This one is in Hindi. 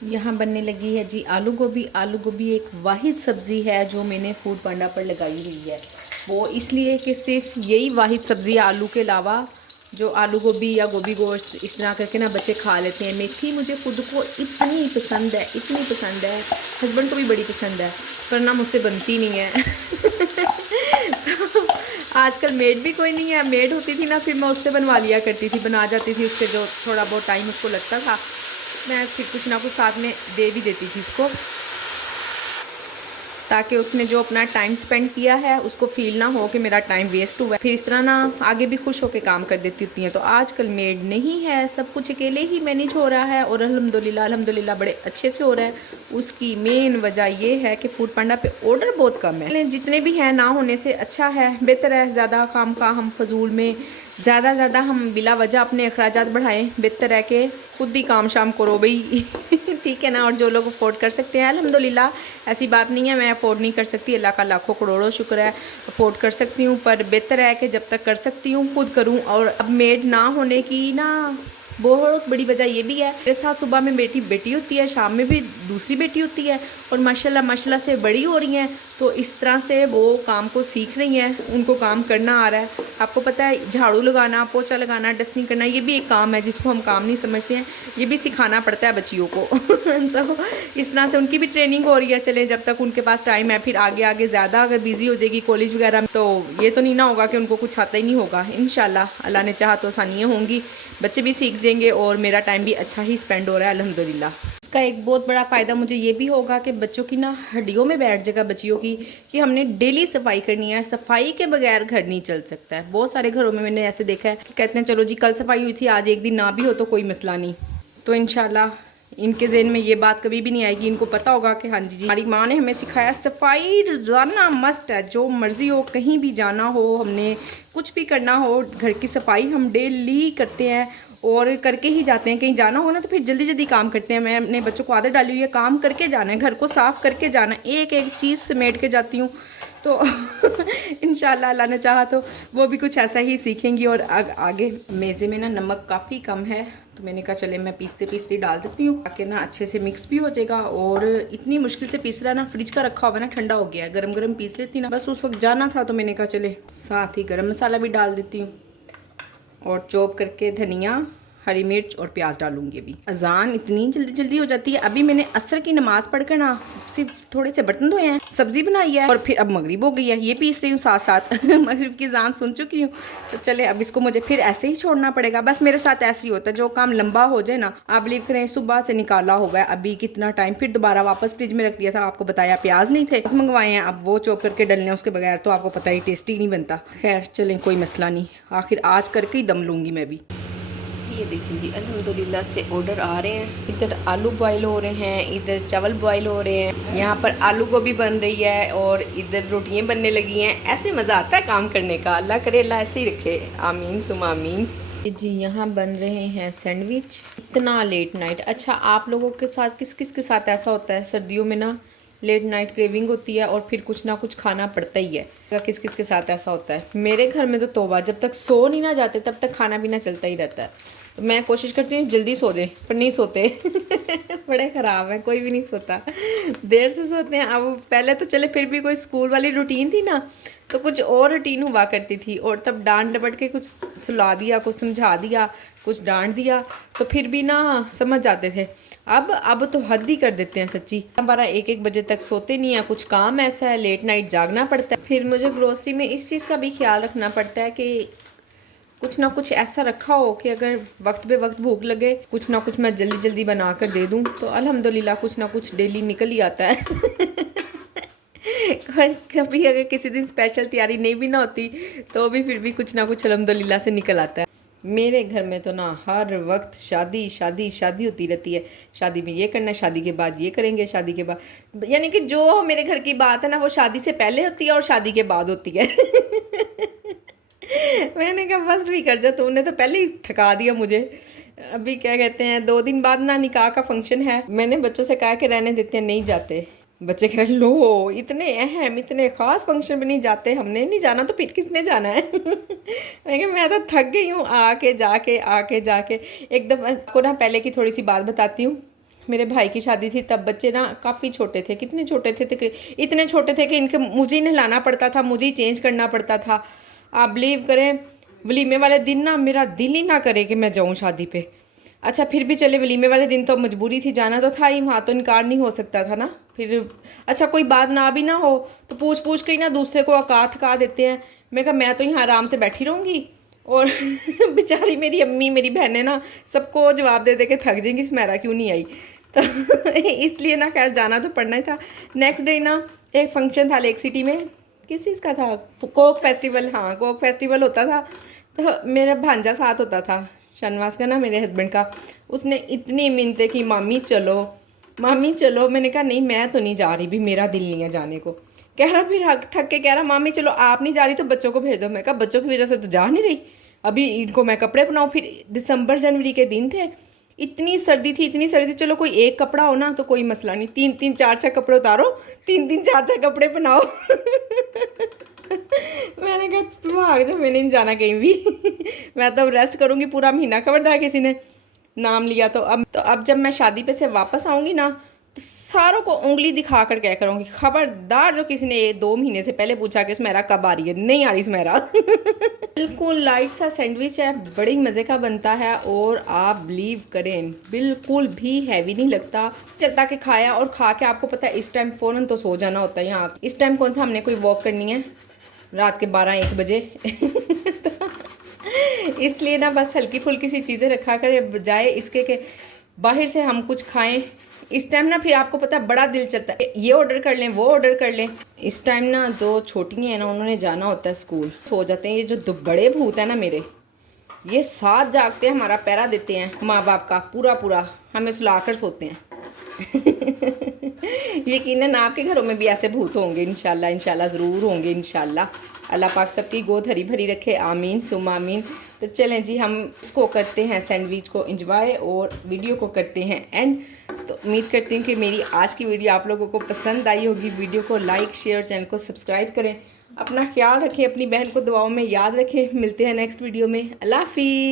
यहाँ बनने लगी है जी आलू गोभी। आलू गोभी एक वाहिद सब्ज़ी है जो मैंने फूड पांडा पर लगाई हुई है। वो इसलिए कि सिर्फ यही वाहिद सब्ज़ी है आलू के अलावा जो आलू गोभी या गोभी गोश्त इस तरह करके ना बच्चे खा लेते हैं। मेथी मुझे खुद को इतनी पसंद है, इतनी पसंद है, हस्बैंड को भी बड़ी पसंद है, पर ना मुझसे बनती नहीं है। तो आजकल मेड भी कोई नहीं है। मेड होती थी ना, फिर मैं उससे बनवा लिया करती थी, बना जाती थी उससे, जो थोड़ा बहुत टाइम उसको लगता था मैं फिर कुछ ना कुछ साथ में दे भी देती थी उसको, ताकि उसने जो अपना टाइम स्पेंड किया है उसको फील ना हो कि मेरा टाइम वेस्ट हुआ है। फिर इस तरह ना आगे भी खुश होकर काम कर देती होती हैं। तो आजकल मेड नहीं है, सब कुछ अकेले ही मैनेज हो रहा है और अल्हम्दुलिल्लाह अल्हम्दुलिल्लाह बड़े अच्छे से हो रहा है। उसकी मेन वजह ये है कि फूड पांडा पे ऑर्डर बहुत कम है। जितने भी हैं ना होने से अच्छा है, बेहतर है। ज़्यादा काम का हम फजूल में ज़्यादा हम बिला वजह अपने अखराजात बढ़ाएं, बेहतर है कि खुद ही काम शाम करो भाई। ठीक है ना। और जो लोग अफोर्ड कर सकते हैं अल्हम्दुलिल्लाह, ऐसी बात नहीं है मैं अफोर्ड नहीं कर सकती, अल्लाह का लाखों करोड़ों शुक्र है अफोर्ड कर सकती हूँ। पर बेहतर है कि जब तक कर सकती हूँ खुद करूँ। और अब मेड ना होने की ना बहुत बड़ी वजह ये भी है, मेरे साथ सुबह में बेटी होती है, शाम में भी दूसरी बेटी होती है और माशाल्लाह माशाल्लाह से बड़ी हो रही हैं। तो इस तरह से वो काम को सीख रही हैं, उनको काम करना आ रहा है। आपको पता है झाड़ू लगाना, पोछा लगाना, डस्टिंग करना, ये भी एक काम है जिसको हम काम नहीं समझते हैं, ये भी सिखाना पड़ता है बच्चियों को। तो इस तरह से उनकी भी ट्रेनिंग हो रही है। चले जब तक उनके पास टाइम है, फिर आगे आगे ज़्यादा अगर बिज़ी हो जाएगी कॉलेज वगैरह में, तो ये तो नहीं ना होगा कि उनको कुछ आता ही नहीं होगा। इंशाल्लाह अल्लाह ने चाहा तो आसानियाँ होंगी, बच्चे भी सीख जाएंगे और मेरा टाइम भी अच्छा ही स्पेंड हो रहा है अल्हम्दुलिल्लाह। इसका एक बहुत बड़ा फ़ायदा मुझे ये भी होगा कि बच्चों की ना हड्डियों में बैठ जाएगा बच्चियों की, कि हमने डेली सफाई करनी है। सफाई के बगैर घर नहीं चल सकता है। बहुत सारे घरों में मैंने ऐसे देखा है कि कहते हैं चलो जी कल सफाई हुई थी, आज एक दिन ना भी हो तो कोई मसला नहीं। तो इंशाल्लाह इनके ज़हन में ये बात कभी भी नहीं आएगी। इनको पता होगा कि हाँ जी हमारी माँ ने हमें सिखाया सफाई रोज़ाना मस्ट है। जो मर्ज़ी हो, कहीं भी जाना हो, हमने कुछ भी करना हो, घर की सफाई हम डेली करते हैं और करके ही जाते हैं। कहीं जाना हो ना तो फिर जल्दी जल्दी काम करते हैं। मैं अपने बच्चों को आदत डाली हुई है काम करके जाना है, घर को साफ़ करके जाना है, एक एक चीज़ समेट के जाती हूँ। तो इंशाल्लाह अल्लाह ने चाहा तो वो भी कुछ ऐसा ही सीखेंगी। और आगे मेज़े में ना नमक काफ़ी कम है, तो मैंने कहा चले मैं पीसते पीसते डाल देती हूँ ताकि ना अच्छे से मिक्स भी हो जाएगा। और इतनी मुश्किल से पीस रहा है ना, फ्रिज का रखा हुआ ना ठंडा हो गया है, गरम गरम पीस लेती ना, बस उस वक्त जाना था तो मैंने कहा चले साथ ही गरम मसाला भी डाल देती हूँ और चॉप करके धनिया, हरी मिर्च और प्याज डालूंगी। अभी अजान इतनी जल्दी जल्दी हो जाती है। अभी मैंने असर की नमाज़ पढ़कर ना सिर्फ थोड़े से बर्तन धोए हैं, सब्जी बनाई है और फिर अब मगरिब हो गई है, ये पीस रही हूँ साथ साथ। मगरिब की अजान सुन चुकी हूँ। तो चले अब इसको मुझे फिर ऐसे ही छोड़ना पड़ेगा। बस मेरे साथ ऐसे ही होता है, जो काम लंबा हो जाए ना, आप बिलीव करें सुबह से निकाला हुआ है अभी कितना टाइम, फिर दोबारा वापस फ्रिज में रख दिया था। आपको बताया प्याज नहीं थे, मंगवाए हैं, अब वो चॉप करके डलने उसके बगैर तो आपको पता ही टेस्टी नहीं बनता। खैर चलें कोई मसला नहीं, आखिर आज करके ही दम लूँगी मैं भी। ये देखिए जी अल्हम्दुलिल्लाह से ऑर्डर आ रहे हैं। इधर आलू बॉयल हो रहे हैं, इधर चावल बॉयल हो रहे हैं, यहाँ पर आलू गोभी बन रही है और इधर रोटियां बनने लगी हैं। ऐसे मज़ा आता है काम करने का। अल्लाह करे अल्लाह ऐसे ही रखे, आमीन सुम आमीन। जी यहाँ बन रहे हैं सैंडविच। इतना लेट नाइट, अच्छा आप लोगों के साथ किस किस के साथ ऐसा होता है सर्दियों में ना लेट नाइट क्रेविंग होती है और फिर कुछ ना कुछ खाना पड़ता ही है। किस किस के साथ ऐसा होता है? मेरे घर में तो तौबा, जब तक सो नहीं ना जाते तब तक खाना पीना चलता ही रहता है। तो मैं कोशिश करती हूँ जल्दी सो जाए, पर नहीं सोते। बड़े ख़राब हैं, कोई भी नहीं सोता, देर से सोते हैं। अब पहले तो चले फिर भी कोई स्कूल वाली रूटीन थी ना, तो कुछ और रूटीन हुआ करती थी और तब डांट डपट के कुछ सुला दिया, कुछ समझा दिया, कुछ डांट दिया, तो फिर भी ना समझ जाते थे। अब तो हद ही कर देते हैं सच्ची। 12-1 बजे तक सोते नहीं है, कुछ काम ऐसा है लेट नाइट जागना पड़ता है। फिर मुझे ग्रोसरी में इस चीज़ का भी ख्याल रखना पड़ता है कि कुछ ना कुछ ऐसा रखा हो कि अगर वक्त बे वक्त भूख लगे, कुछ ना कुछ मैं जल्दी जल्दी बना कर दे दूँ। तो अल्हम्दुलिल्लाह कुछ ना कुछ डेली निकल ही आता है। कभी अगर किसी दिन स्पेशल तैयारी नहीं भी ना होती तो भी फिर भी कुछ ना कुछ अल्हम्दुलिल्लाह से निकल आता है। मेरे घर में तो ना हर वक्त शादी शादी शादी होती रहती है। शादी में ये करना है, शादी के बाद ये करेंगे, शादी के बाद, यानी कि जो मेरे घर की बात है ना वो शादी से पहले होती है और शादी के बाद होती है। मैंने कहा बस भी कर जा, तुमने तो पहले ही थका दिया मुझे। अभी क्या कहते हैं 2 दिन बाद ना निकाह का फंक्शन है। मैंने बच्चों से कहा कि रहने देते हैं, नहीं जाते। बच्चे कह रहे लो इतने अहम इतने ख़ास फंक्शन में नहीं जाते, हमने नहीं जाना तो फिर किसने जाना है? मैंने कहा मैं तो थक गई हूँ आके जाके। एक दफ़ा को ना पहले की थोड़ी सी बात बताती हूँ। मेरे भाई की शादी थी तब बच्चे ना काफ़ी छोटे थे, कितने छोटे थे, इतने छोटे थे कि इनके मुझे ही नहलाना पड़ता था, मुझे ही चेंज करना पड़ता था। आप बिलीव करें वलीमे वाले दिन ना मेरा दिल ही ना करे कि मैं जाऊँ शादी पे। अच्छा फिर भी चले, वलीमे वाले दिन तो मजबूरी थी, जाना तो था ही, वहाँ तो इनकार नहीं हो सकता था ना। फिर अच्छा कोई बात ना भी ना हो तो पूछ पूछ के ही ना दूसरे को अका थका देते हैं। मैं कहा मैं तो यहाँ आराम से बैठी रहूँगी और बेचारी मेरी अम्मी मेरी बहनें ना सबको जवाब दे दे के थक जाएंगी स्मैरा क्यों नहीं आई। तो इसलिए ना खैर जाना तो पड़ना ही था। नेक्स्ट डे ना एक फंक्शन था लेक सिटी में, किस चीज़ का था, कोक फेस्टिवल, हाँ कोक फेस्टिवल होता था। तो मेरा भांजा साथ होता था शानवास का ना, मेरे हस्बैंड का। उसने इतनी मिन्नतें की मामी चलो मामी चलो, मैंने कहा नहीं मैं तो नहीं जा रही भी, मेरा दिल नहीं है जाने को। कह रहा फिर थक के कह रहा मामी चलो आप नहीं जा रही तो बच्चों को भेज दो। मैं कहा बच्चों की वजह से तो जा नहीं रही, अभी इनको मैं कपड़े बनाऊँ। फिर दिसंबर जनवरी के दिन थे, इतनी सर्दी थी इतनी सर्दी थी, चलो कोई एक कपड़ा हो ना तो कोई मसला नहीं, तीन तीन चार चार कपड़े उतारो, तीन तीन चार चार कपड़े बनाओ। मैंने कहा भाग जा, मैंने नहीं जाना कहीं भी। मैं तो रेस्ट करूँगी पूरा महीना, खबरदार किसी ने नाम लिया तो। अब जब मैं शादी पे से वापस आऊँगी ना तो सारों को उंगली दिखा कर क्या करूँगी, खबरदार जो किसी ने 2 महीने से पहले पूछा कि स्मैरा कब आ रही है, नहीं आ रही स्मैरा। बिल्कुल लाइट सा सैंडविच है, बड़ी मज़े का बनता है और आप बिलीव करें बिल्कुल भी हैवी नहीं लगता। चलता के खाया और खा के आपको पता है इस टाइम फ़ौरन तो सो जाना होता है। यहाँ इस टाइम कौन सा हमने कोई वॉक करनी है रात के 12-1 बजे। इसलिए ना बस हल्की फुल्की सी चीज़ें रखा कर बजाय इसके के बाहर से हम कुछ खाएं। इस टाइम ना फिर आपको पता है बड़ा दिल चलता है ये ऑर्डर कर लें वो ऑर्डर कर लें। इस टाइम ना 2 छोटी हैं ना, उन्होंने जाना होता है स्कूल, सो जाते हैं। ये जो बड़े भूत हैं ना मेरे, ये साथ जागते हैं, हमारा पैरा देते हैं माँ बाप का पूरा पूरा, हमें सुला कर सोते हैं। यकीनन आपके घरों में भी ऐसे भूत होंगे, इंशाल्लाह इंशाल्लाह ज़रूर होंगे इंशाल्लाह। अल्लाह पाक सबकी गोद हरी भरी रखे, आमीन सुम आमीन। तो चलें जी हम इसको करते हैं सैंडविच को एंजॉय और वीडियो को करते हैं एंड। तो उम्मीद करती हूँ कि मेरी आज की वीडियो आप लोगों को पसंद आई होगी। वीडियो को लाइक शेयर, चैनल को सब्सक्राइब करें। अपना ख्याल रखें, अपनी बहन को दुआओं में याद रखें। मिलते हैं नेक्स्ट वीडियो में। अल्लाह हाफिज़।